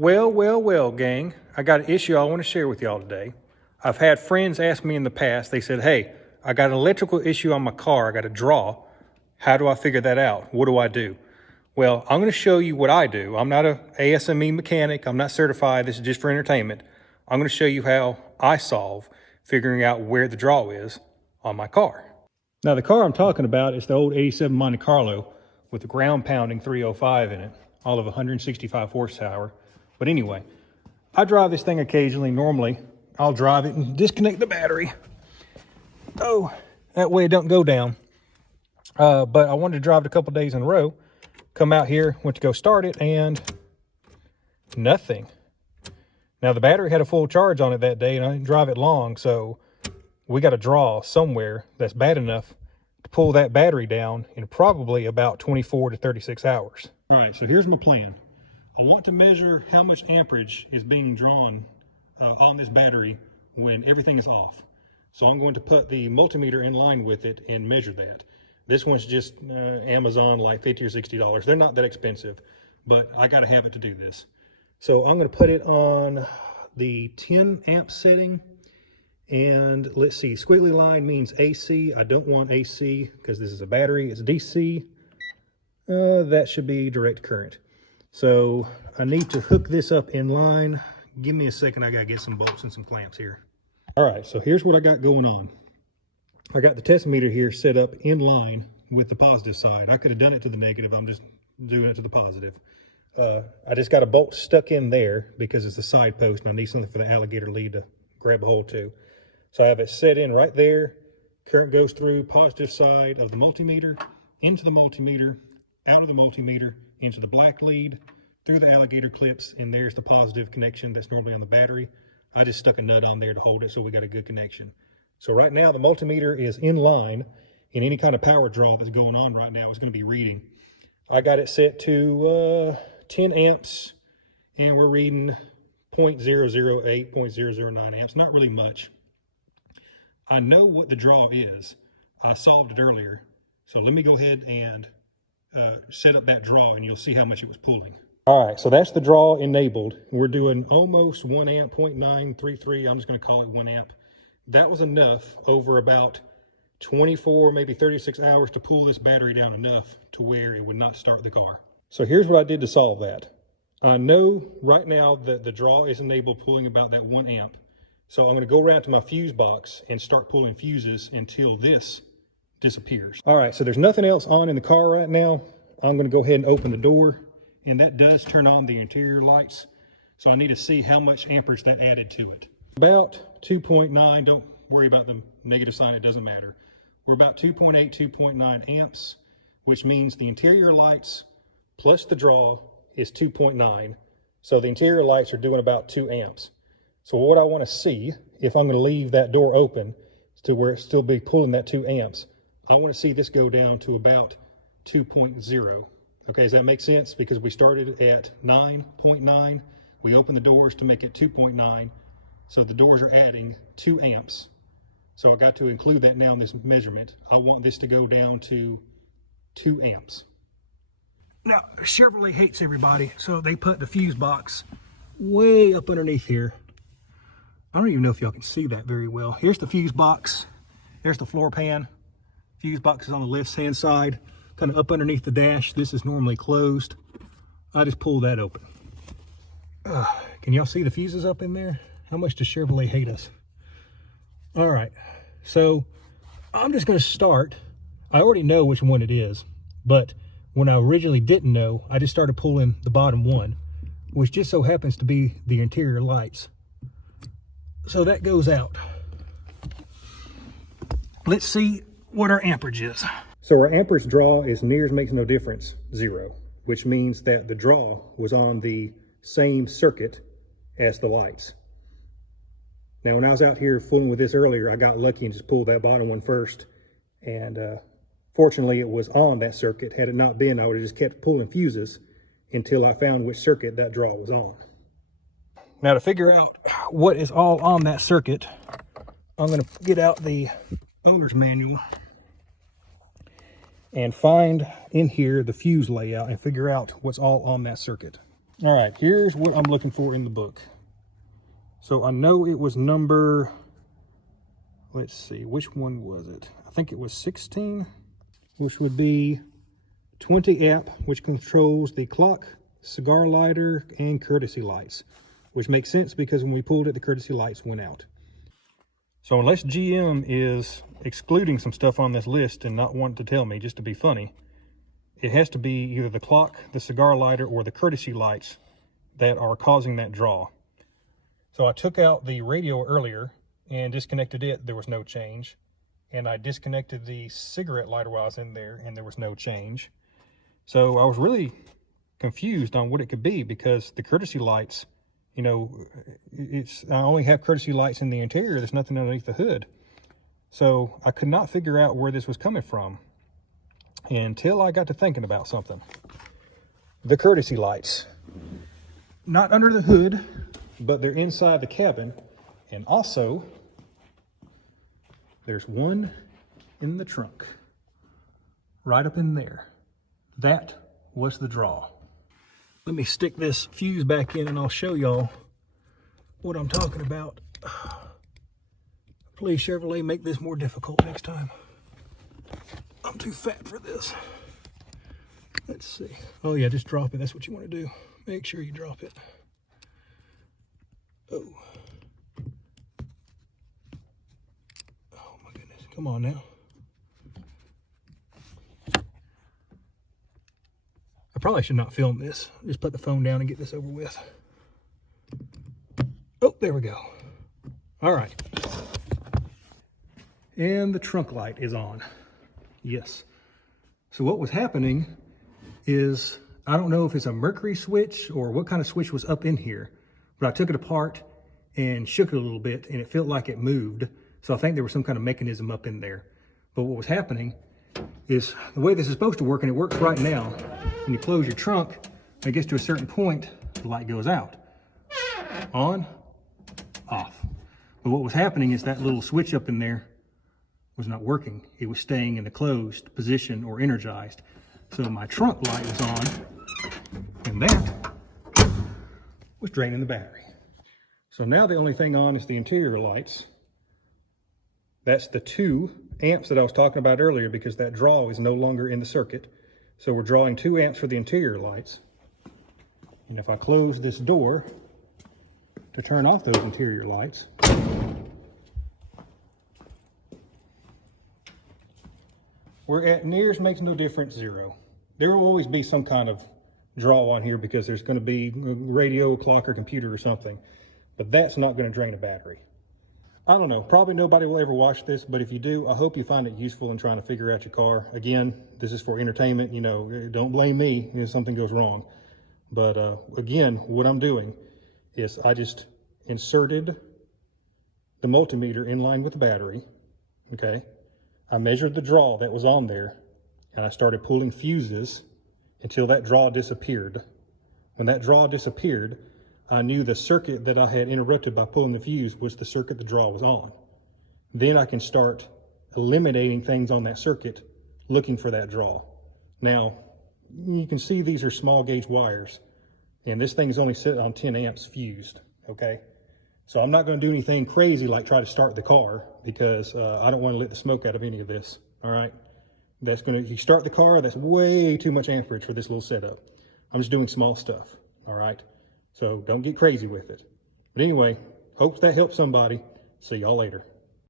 Well, gang. I got an issue I want to share with y'all today. I've had friends ask me in the past, they said, hey, I got an electrical issue on my car. I got a draw. How do I figure that out? What do I do? Well, I'm going to show you what I do. I'm not a ASME mechanic. I'm not certified. This is just for entertainment. I'm going to show you how I solve figuring out where the draw is on my car. Now, the car I'm talking about is the old 87 Monte Carlo with the ground pounding 305 in it, all of 165 horsepower. But anyway, I drive this thing occasionally. Normally, I'll drive it and disconnect the battery. Oh, that way it don't go down. But I wanted to drive it a couple days in a row. Come out here, went to go start it, and nothing. Now, the battery had a full charge on it that day, and I didn't drive it long, so we got a draw somewhere that's bad enough to pull that battery down in probably about 24 to 36 hours. All right, so here's my plan. I want to measure how much amperage is being drawn on this battery when everything is off. So I'm going to put the multimeter in line with it and measure that. This one's just Amazon, like $50 or $60. They're not that expensive, but I got to have it to do this. So I'm going to put it on the 10 amp setting. And let's see, squiggly line means AC. I don't want AC because this is a battery. It's DC. That should be direct current. So I need to hook this up in line. Give me a second. I got to get some bolts and some clamps here. All right, so here's what I got going on. I got the test meter here set up in line with the positive side. I could have done it to the negative. I'm just doing it to the positive. I just got a bolt stuck in there because it's a side post and I need something for the alligator lead to grab a hold to. So I have it set in right there. Current goes through positive side of the multimeter, into the multimeter, out of the multimeter, into the black lead, through the alligator clips, and there's the positive connection that's normally on the battery. I just stuck a nut on there to hold it so we got a good connection. So right now the multimeter is in line, and any kind of power draw that's going on right now is going to be reading. I got it set to 10 amps, and we're reading 0.008, 0.009 amps, not really much. I know what the draw is. I solved it earlier. So let me go ahead and set up that draw and you'll see how much it was pulling. All right, so that's the draw enabled. We're doing almost 1 amp, 0.933. I'm just going to call it 1 amp. That was enough over about 24, maybe 36 hours to pull this battery down enough to where it would not start the car. So here's what I did to solve that. I know right now that the draw is enabled pulling about that 1 amp. So I'm going to go around to my fuse box and start pulling fuses until this disappears. All right, so there's nothing else on in the car right now. I'm going to go ahead and open the door, and that does turn on the interior lights. So I need to see how much amperage that added to it. About 2.9, don't worry about the negative sign, it doesn't matter. We're about 2.8, 2.9 amps, which means the interior lights plus the draw is 2.9. So the interior lights are doing about 2 amps. So what I want to see, if I'm going to leave that door open to where it still be pulling that 2 amps, I want to see this go down to about 2.0. Okay, does that make sense? Because we started at 9.9. We opened the doors to make it 2.9. So the doors are adding 2 amps. So I got to include that now in this measurement. I want this to go down to 2 amps. Now, Chevrolet hates everybody, so they put the fuse box way up underneath here. I don't even know if y'all can see that very well. Here's the fuse box. There's the floor pan. Fuse box is on the left-hand side, kind of up underneath the dash. This is normally closed. I just pulled that open. Can y'all see the fuses up in there? How much does Chevrolet hate us? All right, so I'm just going to start. I already know which one it is, but when I originally didn't know, I just started pulling the bottom one, which just so happens to be the interior lights. So that goes out. Let's see what our amperage is. So our amperage draw is near as makes no difference, 0, which means that the draw was on the same circuit as the lights. Now, when I was out here fooling with this earlier, I got lucky and just pulled that bottom one first. And fortunately, it was on that circuit. Had it not been, I would have just kept pulling fuses until I found which circuit that draw was on. Now, to figure out what is all on that circuit, I'm going to get out the owner's manual and find in here the fuse layout and figure out what's all on that circuit. All right, here's what I'm looking for in the book. So I know it was number, let's see, which one was it? I think it was 16, which would be 20 amp, which controls the clock, cigar lighter, and courtesy lights, which makes sense because when we pulled it, the courtesy lights went out. So unless GM is excluding some stuff on this list and not wanting to tell me just to be funny, it has to be either the clock, the cigar lighter, or the courtesy lights that are causing that draw. So I took out the radio earlier and disconnected it. There was no change. And I disconnected the cigarette lighter while I was in there, and there was no change. So I was really confused on what it could be, because the courtesy lights, you know, I only have courtesy lights in the interior. There's nothing underneath the hood. So I could not figure out where this was coming from until I got to thinking about something. The courtesy lights, not under the hood, but they're inside the cabin. And also, there's one in the trunk, right up in there. That was the draw. Let me stick this fuse back in and I'll show y'all what I'm talking about. Please, Chevrolet, make this more difficult next time. I'm too fat for this. Let's see. Oh yeah, just drop it. That's what you want to do. Make sure you drop it. Oh. Oh my goodness. Come on now. I probably should not film this. Just put the phone down and get this over with. Oh, there we go. All right. And the trunk light is on. Yes. So what was happening is, I don't know if it's a mercury switch or what kind of switch was up in here, but I took it apart and shook it a little bit and it felt like it moved. So I think there was some kind of mechanism up in there. But what was happening is, the way this is supposed to work, and it works right now, when you close your trunk, and it gets to a certain point, the light goes out. On, off. But what was happening is that little switch up in there was not working. It was staying in the closed position or energized. So my trunk light was on, and that was draining the battery. So now the only thing on is the interior lights. That's the 2 amps that I was talking about earlier, because that draw is no longer in the circuit. So we're drawing 2 amps for the interior lights. And if I close this door to turn off those interior lights, we're at nears makes no difference 0. There will always be some kind of draw on here because there's going to be a radio, clock, or computer or something. But that's not going to drain a battery. I don't know, probably nobody will ever watch this, but if you do, I hope you find it useful in trying to figure out your car. Again, this is for entertainment, you know, don't blame me if something goes wrong. But again, what I'm doing is I just inserted the multimeter in line with the battery, okay? I measured the draw that was on there, and I started pulling fuses until that draw disappeared. When that draw disappeared, I knew the circuit that I had interrupted by pulling the fuse was the circuit the draw was on. Then I can start eliminating things on that circuit, looking for that draw. Now, you can see these are small gauge wires, and this thing is only set on 10 amps fused, okay? So I'm not gonna do anything crazy like try to start the car, because I don't wanna let the smoke out of any of this, all right? If you start the car, that's way too much amperage for this little setup. I'm just doing small stuff, all right? So don't get crazy with it. But anyway, hope that helps somebody. See y'all later.